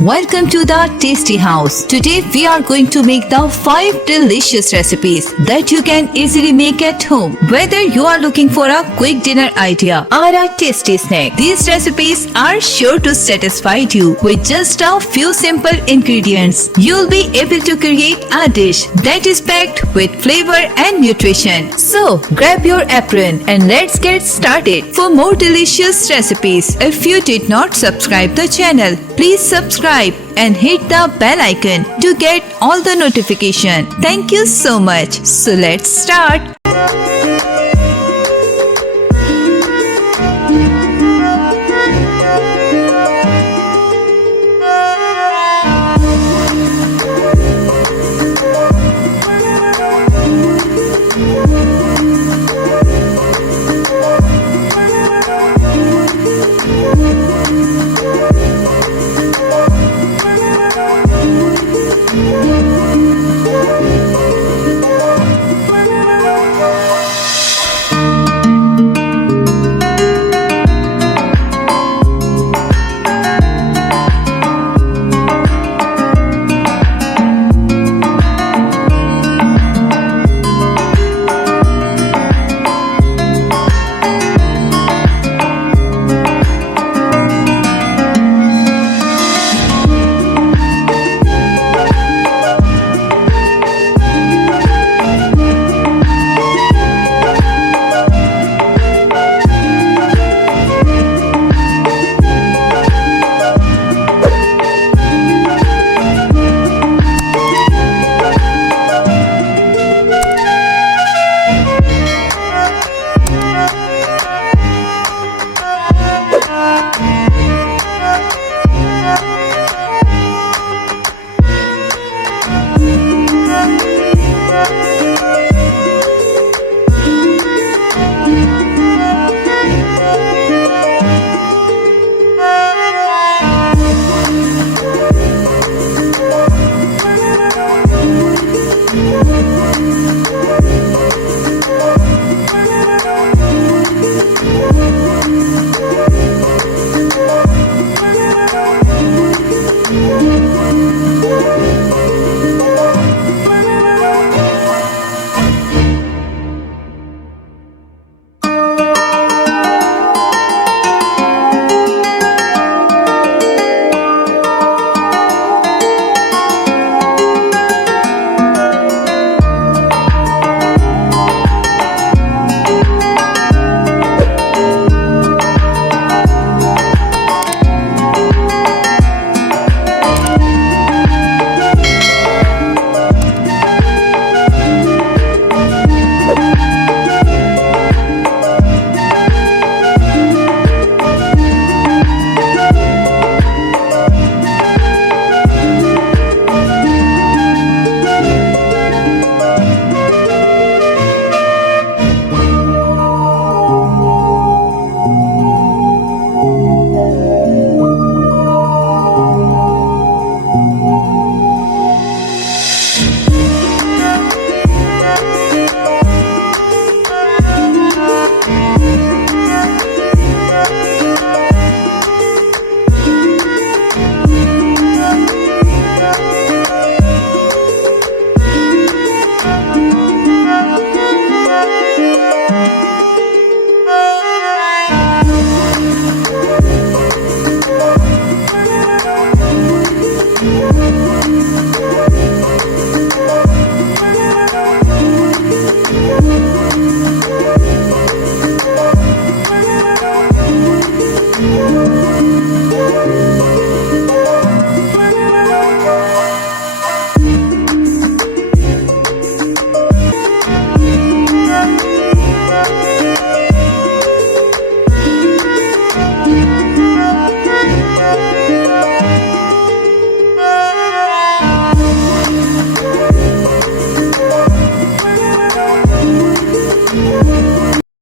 Welcome to the Tasty House. Today we are going to make the 5 delicious recipes that you can easily make at home. Whether you are looking for a quick dinner idea or a tasty snack, these recipes are sure to satisfy you. With just a few simple ingredients, you'll be able to create a dish that is packed with flavor and nutrition. So grab your apron and let's get started. For more delicious recipes, if you did not subscribe the channel, please subscribe and hit the bell icon to get all the notification. Thank you so much. So let's start.